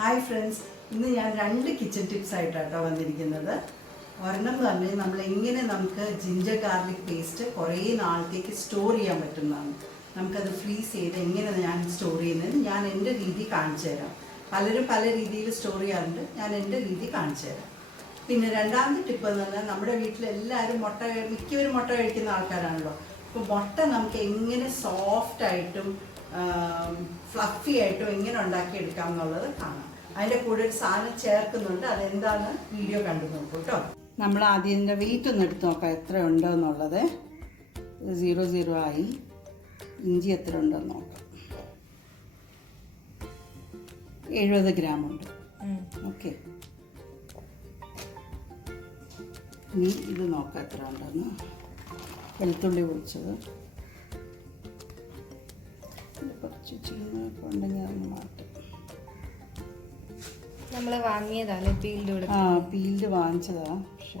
Hi friends, ഇന്ന് ഞാൻ 2 kitchen tips ആയിട്ടാണ് വന്നിരിക്കുന്നത്. ഒരെണ്ണം തന്നെ നമുക്ക് ജിഞ്ചർ ഗാർലിക് പേസ്റ്റ് കുറേ നാളത്തേക്ക് സ്റ്റോർ ചെയ്യാൻ പറ്റുന്നതാണ്. നമുക്കത് ഫ്രീസ് ചെയ്ത് എങ്ങനെ ഞാൻ സ്റ്റോർ ചെയ്യുന്നത് ഞാൻ എൻ്റെ രീതി കാണിച്ചു തരാം. പലരും പല രീതിയിൽ സ്റ്റോർ ചെയ്യാറുണ്ട്, ഞാൻ എൻ്റെ രീതി കാണിച്ചു തരാം. പിന്നെ രണ്ടാമത്തെ ടിപ്പ് എന്ന് പറഞ്ഞാൽ നമ്മുടെ വീട്ടിലെല്ലാവരും മിക്കവരും മുട്ട കഴിക്കുന്ന ആൾക്കാരാണല്ലോ. അപ്പോൾ മുട്ട നമുക്ക് എങ്ങനെ സോഫ്റ്റായിട്ടും ഫ്ലഫി ആയിട്ടും എങ്ങനെ ഉണ്ടാക്കിയെടുക്കാം എന്നുള്ളത് കാണാം. അതിൻ്റെ കൂടെ ഒരു സാധനം ചേർക്കുന്നുണ്ട്, അതെന്താണെന്ന് വീഡിയോ കണ്ടു നോക്കൂ കേട്ടോ. നമ്മൾ ആദ്യം ഇതിൻ്റെ വെയിറ്റ് ഒന്ന് എടുത്ത് നോക്കാം എത്ര ഉണ്ടോ എന്നുള്ളത്. 00 ആയി. ഇഞ്ചി എത്ര ഉണ്ടെന്ന് നോക്കാം. 70 ഗ്രാം ഉണ്ട്. ഓക്കെ, ഇനി ഇത് നോക്കാം എത്ര ഉണ്ടെന്ന്. വെളുത്തുള്ളി പൊടിച്ചത് കുറച്ച് ചീനൊക്കെ ഉണ്ടെങ്കിൽ അതൊന്ന് മാറ്റും. നമ്മൾ വാങ്ങിയതല്ലേ പീൽഡ് വാങ്ങിച്ചതാ, പക്ഷേ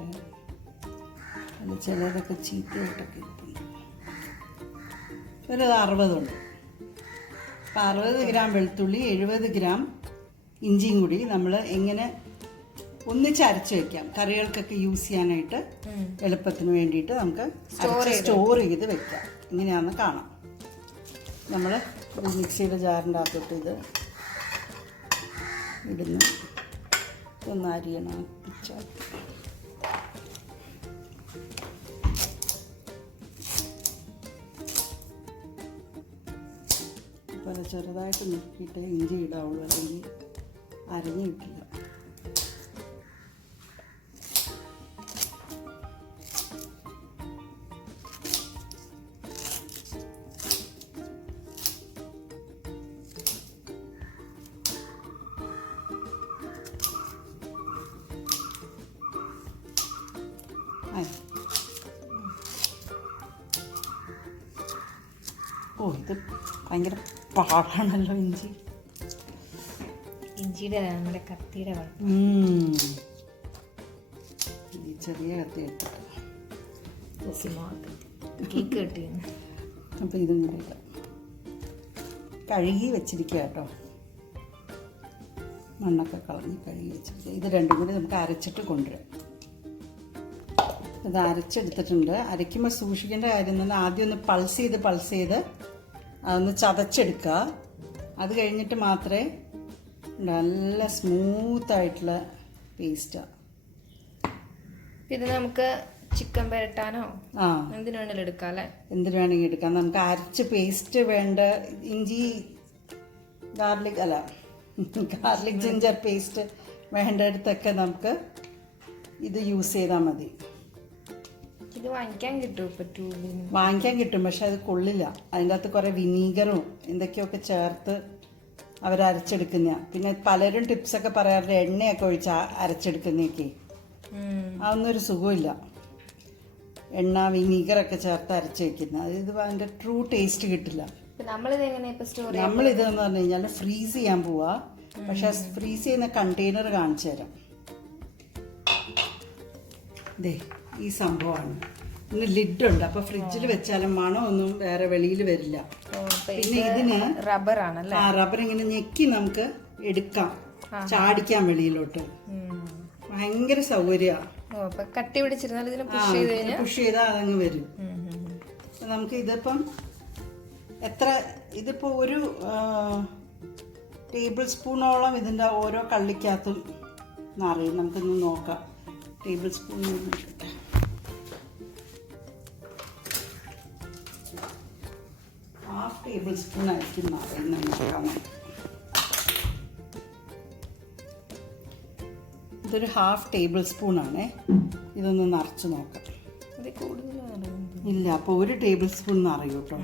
അതിൽ ചിലതൊക്കെ ചീത്തയായിട്ടൊക്കെ ഇരിപ്പുണ്ട്. ഒരു 60 ഉണ്ട്. അപ്പം 60 ഗ്രാം വെളുത്തുള്ളി, 70 ഗ്രാം ഇഞ്ചിയും കൂടി നമ്മൾ എങ്ങനെ ഒന്നിച്ച് അരച്ച് വയ്ക്കാം, കറികൾക്കൊക്കെ യൂസ് ചെയ്യാനായിട്ട് എളുപ്പത്തിന് വേണ്ടിയിട്ട് നമുക്ക് സ്റ്റോർ ചെയ്ത് വെക്കാം. ഇങ്ങനെയാണെന്ന് കാണാം. നമ്മൾ മിക്സിയുടെ ജാറിൻ്റെ അകത്തോട്ട് ഇത് ഇടുന്നു. ഒന്ന് അരിയണം, പിച്ചാക്കി അപ്പോൾ ചെറുതായിട്ട് നോക്കിയിട്ട് ഇഞ്ചി ഇടാവുള്ളൂ, അല്ലെങ്കിൽ അരിഞ്ഞ് കിട്ടില്ല. ഓ, ഇത് ഭയങ്കര പാടാണല്ലോ ഇഞ്ചിയുടെ നമ്മുടെ കത്തിയുടെ ഈ ചെറിയ കത്തി എടുത്തിട്ട് കേക്ക് കിട്ടി. അപ്പോൾ ഇതും കൂടി ഇടാം. കഴുകി വെച്ചിരിക്കുക കേട്ടോ, മണ്ണൊക്കെ കളഞ്ഞ് കഴുകി വെച്ചിരിക്കുക. ഇത് രണ്ടും കൂടി നമുക്ക് അരച്ചിട്ട് കൊണ്ടുവരാം. ഇത് അരച്ചെടുത്തിട്ടുണ്ട്. അരയ്ക്കുമ്പോൾ സൂക്ഷിക്കേണ്ട കാര്യം എന്ന് പറഞ്ഞാൽ ആദ്യം ഒന്ന് പൾസ് ചെയ്ത് അതൊന്ന് ചതച്ചെടുക്കുക. അത് കഴിഞ്ഞിട്ട് മാത്രമേ നല്ല സ്മൂത്തായിട്ടുള്ള പേസ്റ്റാണ്. ഇത് നമുക്ക് ചിക്കൻ പുരട്ടാനോ എന്തിനു വേണമെങ്കിലും എടുക്കാം അല്ലേ? എന്തിനു വേണമെങ്കിൽ എടുക്കാം. നമുക്ക് അരച്ച് പേസ്റ്റ് വേണ്ട ഇഞ്ചി ഗാർലിക് ജിഞ്ചർ പേസ്റ്റ് വേണ്ടടുത്തൊക്കെ നമുക്ക് ഇത് യൂസ് ചെയ്താൽ മതി. ഇത് വാങ്ങിക്കാൻ കിട്ടും, പക്ഷെ അത് കൊള്ളില്ല. അതിൻ്റെ അകത്ത് കുറേ വിനീഗറും എന്തൊക്കെയൊക്കെ ചേർത്ത് അവരരച്ചെടുക്കുന്ന. പിന്നെ പലരും ടിപ്സൊക്കെ പറയാറുണ്ട് എണ്ണയൊക്കെ ഒഴിച്ച് അരച്ചെടുക്കുന്നതൊക്കെ. അതൊന്നും ഒരു സുഖമില്ല. എണ്ണ വിനീഗറൊക്കെ ചേർത്ത് അരച്ച് വയ്ക്കുന്ന ഇത് അതിൻ്റെ ട്രൂ ടേസ്റ്റ് കിട്ടില്ല. നമ്മളിതെന്ന് പറഞ്ഞു കഴിഞ്ഞാൽ ഫ്രീസ് ചെയ്യാൻ പോവാ. പക്ഷെ ഫ്രീസ് ചെയ്യുന്ന കണ്ടെയ്നർ കാണിച്ചു തരാം. ദേ ഈ സംഭവമാണ്. ഇന്ന് ലിഡുണ്ട്, അപ്പോൾ ഫ്രിഡ്ജിൽ വെച്ചാലും മണമൊന്നും വേറെ വെളിയിൽ വരില്ല. പിന്നെ ഇതിന് റബ്ബറാണല്ലേ? റബ്ബർ ഇങ്ങനെ ഞെക്കി നമുക്ക് എടുക്കാം, ചാടിക്കാം വെളിയിലോട്ട്. ഭയങ്കര സൗകര്യമാണ്. പുഷ് ചെയ്താൽ അതങ്ങ് വരും. നമുക്ക് ഇതിപ്പോൾ ഒരു ടേബിൾ സ്പൂണോളം ഇതിൻ്റെ ഓരോ കള്ളിക്കകത്തും നിറയും. നമുക്കൊന്ന് നോക്കാം. ടേബിൾ സ്പൂൺ കിട്ടെ. ഹാഫ് ടേബിൾ സ്പൂൺ ആയിരിക്കും നിറയുന്നത്. നോക്കാം. ഇതൊരു ഹാഫ് ടേബിൾ സ്പൂണാണേ. ഇതൊന്ന് നിറച്ച് നോക്കാം. ഇല്ല, അപ്പോൾ ഒരു ടേബിൾ സ്പൂൺ നിറയും കേട്ടോ.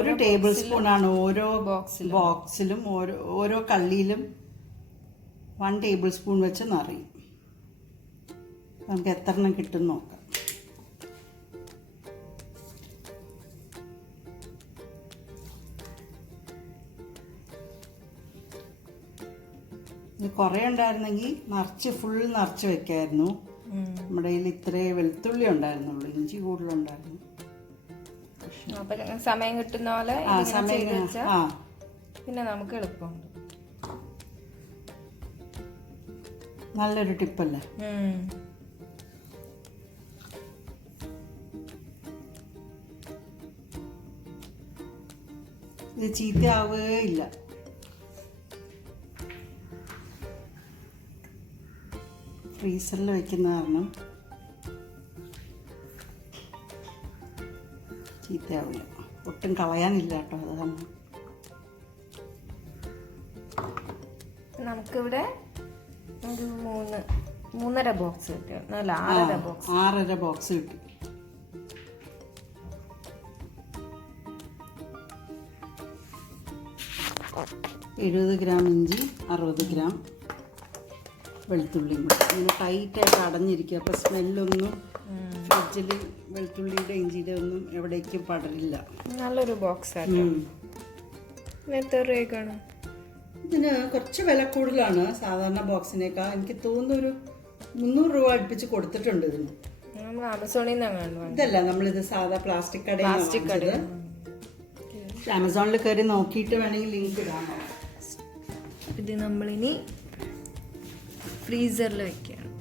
ഒരു ടേബിൾ സ്പൂണാണ് ഓരോ ബോക്സിലും ഓരോ കള്ളിയിലും 1 ടേബിൾ സ്പൂൺ വെച്ച് നിറയും. നമുക്ക് എത്ര എണ്ണം കിട്ടും നോക്കാം. ഇത് കുറേ ഉണ്ടായിരുന്നെങ്കിൽ ഫുൾ നിറച്ച് വെക്കായിരുന്നു. നമ്മുടെ കയ്യിൽ ഇത്രേ വെളുത്തുള്ളി ഉണ്ടായിരുന്നുള്ളൂ, ഇഞ്ചി കൂടുതലുണ്ടായിരുന്നു. സമയം കിട്ടുന്ന പോലെ പിന്നെ നമുക്ക് എളുപ്പമുണ്ട്. നല്ലൊരു ടിപ്പല്ലേ? ഇത് ചീത്തയാവുകയില്ല. ഫ്രീസറിൽ വെക്കുന്ന കാരണം ചീത്തയാവില്ല. ഒട്ടും കളയാനില്ല കേട്ടോ. അത് കാരണം നമുക്കിവിടെ ഒരു 3.5 ബോക്സ് കിട്ടും. അല്ല 6.5 ബോക്സ്. 6.5 ബോക്സ് കിട്ടും. $70 ഗ്രാം ഇഞ്ചി, 60 ഗ്രാം വെളുത്തുള്ളിയും കൂടി ഇങ്ങനെ ടൈറ്റായിട്ട് അടഞ്ഞിരിക്കുക. അപ്പോൾ സ്മെല്ലൊന്നും ഫ്രിഡ്ജിൽ വെളുത്തുള്ളിയുടെ ഇഞ്ചിയുടെ ഒന്നും എവിടേക്കും പടരില്ല. നല്ലൊരു ബോക്സ് ആട്ടോ. എത്ര രൂപയ്ക്കാണ്? ഇതിന് കുറച്ച് വില കൂടുതലാണ് സാധാരണ ബോക്സിനേക്കാൾ. എനിക്ക് തോന്നുന്നു ഒരു 300 രൂപ അടുപ്പിച്ച് കൊടുത്തിട്ടുണ്ട് ഇതിന്. നമ്മൾ ആമസോണിൽ നിന്നാണ്. ഇതല്ല, നമ്മളിത് സാധാ പ്ലാസ്റ്റിക് കടയിൽ. ആമസോണിൽ കയറി നോക്കിയിട്ട് വേണമെങ്കിൽ ലിങ്ക് ഇടാം. ഇത് നമ്മളിനി ഫ്രീസറിൽ വെക്കുകയാണ്.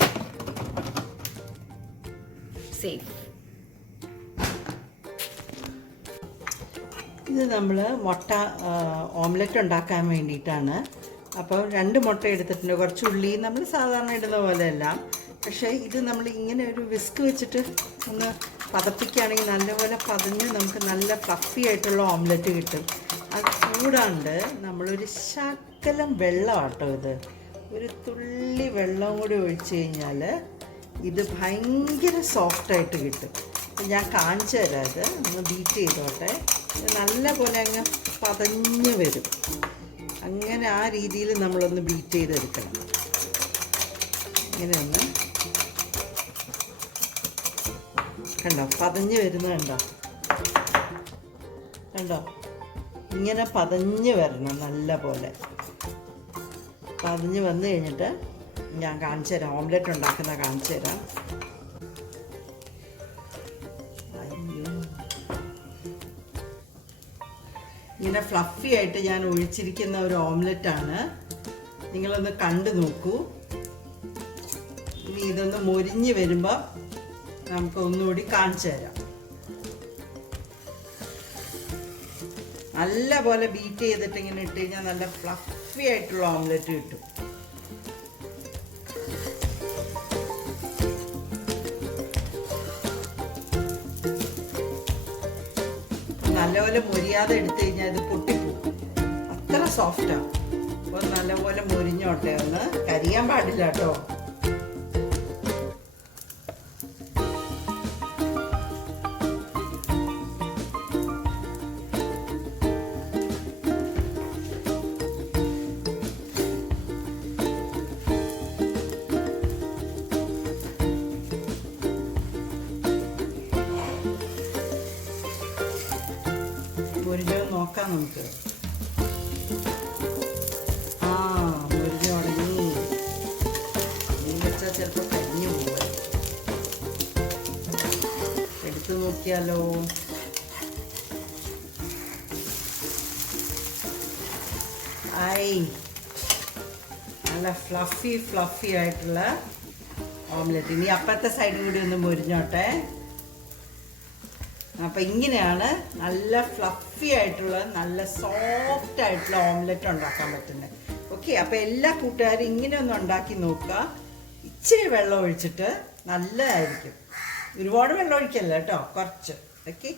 സേഫ്. ഇത് നമ്മൾ മുട്ട ഓംലെറ്റ് ഉണ്ടാക്കാൻ വേണ്ടിയിട്ടാണ്. അപ്പോൾ 2 മുട്ട എടുത്തിട്ടുണ്ട്. കുറച്ച് ഉള്ളി നമ്മൾ സാധാരണ ഇടുന്ന പോലെയല്ല. പക്ഷേ ഇത് നമ്മൾ ഇങ്ങനെ ഒരു വിസ്ക് വെച്ചിട്ട് ഒന്ന് പതപ്പിക്കുകയാണെങ്കിൽ നല്ലപോലെ പതഞ്ഞ് നമുക്ക് നല്ല ഫ്ലഫി ആയിട്ടുള്ള ഓംലെറ്റ് കിട്ടും. അത് കൂടാണ്ട് നമ്മളൊരു ശകലം വെള്ളമാട്ടോ, ഇത് ഒരു തുള്ളി വെള്ളം കൂടി ഒഴിച്ച് കഴിഞ്ഞാൽ ഇത് ഭയങ്കര സോഫ്റ്റായിട്ട് കിട്ടും. ഞാൻ കാണിച്ചു തരാം. ഇത് ഒന്ന് ബീറ്റ് ചെയ്തോട്ടെ. നല്ല പോലെ അങ്ങ് പതഞ്ഞ് വരും. അങ്ങനെ ആ രീതിയിൽ നമ്മളൊന്ന് ബീറ്റ് ചെയ്തെടുക്കണം. ഇങ്ങനെ ഒന്ന് കണ്ടോ, പതഞ്ഞ് വരുന്നത് കണ്ടോ? കണ്ടോ, ഇങ്ങനെ പതഞ്ഞ് വരണം. നല്ല പോലെ പതഞ്ഞ് വന്നു കഴിഞ്ഞിട്ട് ഞാൻ കാണിച്ചു തരാം. ഓംലെറ്റ് ഉണ്ടാക്കുന്ന കാണിച്ചു തരാം. ഇങ്ങനെ ഫ്ലഫി ആയിട്ട് ഞാൻ ഒഴിച്ചിരിക്കുന്ന ഒരു ഓംലെറ്റാണ്. നിങ്ങളൊന്ന് കണ്ടു നോക്കൂ. ഇനി ഇതൊന്ന് മൊരിഞ്ഞ് വരുമ്പോൾ നമുക്ക് ഒന്നുകൂടി കാണിച്ചു തരാം. നല്ല പോലെ ബീറ്റ് ചെയ്തിട്ട് ഇങ്ങനെ ഇട്ട് കഴിഞ്ഞാൽ നല്ല ഫ്ലഫി ആയിട്ടുള്ള ഓംലെറ്റ് കിട്ടും. നല്ലപോലെ മൊരിയാതെ എടുത്തു കഴിഞ്ഞാൽ ഇത് പൊട്ടിപ്പോകും. അത്ര സോഫ്റ്റാണ്. അപ്പോൾ നല്ലപോലെ മൊരിഞ്ഞോട്ടെ. ഒന്ന് കരിയാൻ പാടില്ല കേട്ടോ. മുരിഞ്ഞോ നോക്കാം നമുക്ക്. മുരിഞ്ഞു തുടങ്ങി. മീൻ വെച്ചാൽ ചിലപ്പോൾ കരിഞ്ഞു പോവാൻ. എടുത്തു നോക്കിയാലോ. നല്ല ഫ്ലഫി ആയിട്ടുള്ള ഓംലെറ്റ്. ഇനി അപ്പുറത്തെ സൈഡ് കൂടി ഒന്ന് മുരിഞ്ഞോട്ടെ. അപ്പം ഇങ്ങനെയാണ് നല്ല ഫ്ലഫി ആയിട്ടുള്ള നല്ല സോഫ്റ്റ് ആയിട്ടുള്ള ഓംലെറ്റ് ഉണ്ടാക്കാൻ പറ്റുന്നത്. ഓക്കെ, അപ്പോൾ എല്ലാ കൂട്ടുകാരും ഇങ്ങനെ ഒന്ന് ഉണ്ടാക്കി നോക്കുക. ഇച്ചിരി വെള്ളം ഒഴിച്ചിട്ട് നല്ലതായിരിക്കും. ഒരുപാട് വെള്ളം ഒഴിക്കല്ല കേട്ടോ, കുറച്ച്. ഓക്കെ.